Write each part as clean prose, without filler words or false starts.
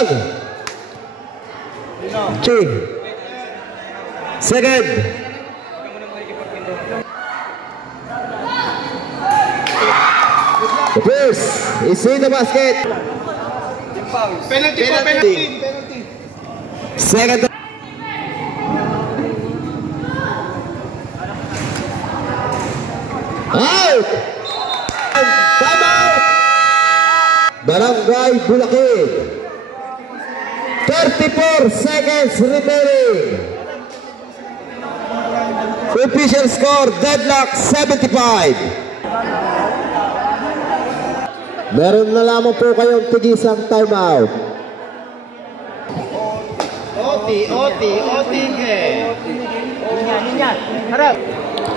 Solon! Second. The first is in the basket. Penalty. Second. Out! Time out! Barangay Bulacan. 34 seconds remaining. Official score deadlock 75. Meron na lamang po kayong tigisang timeout.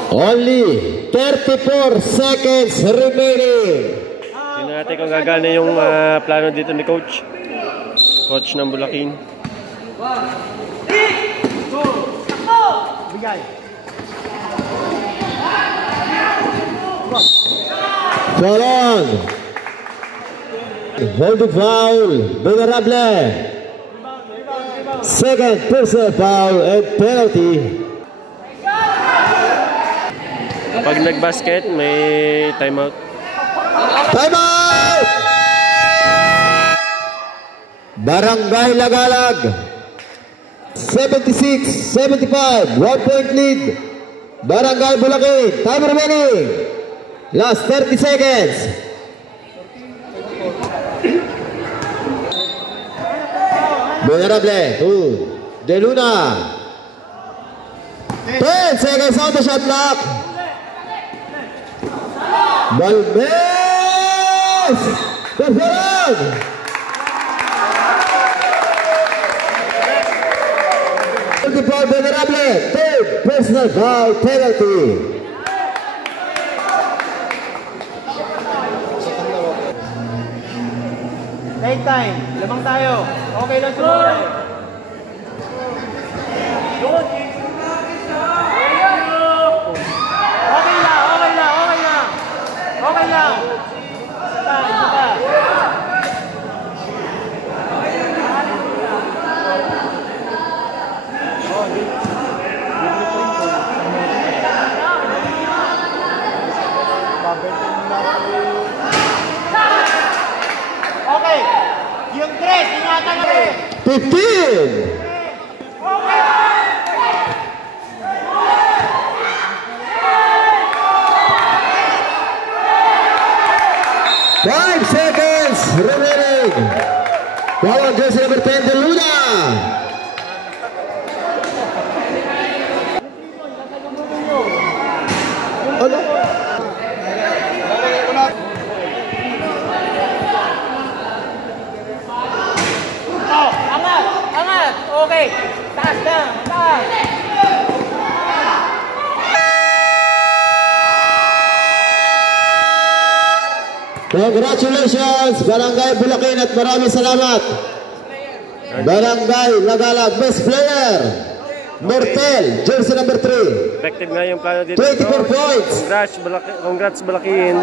Only 34 seconds remaining. Tingnan natin kung gagana yung plano dito ni Coach ng Bulacan. Solon. Holding foul. Vulnerable. Second personal foul and penalty. Pag nag-basket, may timeout. Timeout! Barangay Lagalag. 76-75. 1 point lead. Barangay Bulacan. Time remaining. Last 30 seconds. Vulnerable. De Luna. 10 seconds on the shot clock. Balmes. Perform. Vulnerable. Third personal foul penalty. Take time. Lamang tayo. Okay lang siguro. Okay lang. Okay. Yung tres, ingatan na rin. 15. 5 seconds remaining. Foul on jersey number 10, De Luna. Angat. Okay. Taas na. Taas. Congratulations Barangay Bulacan at maraming salamat. Barangay Lagalag best player Mertel, jersey number 3. Effective nga yung plano dito. 24 points. Congrats Bulacan.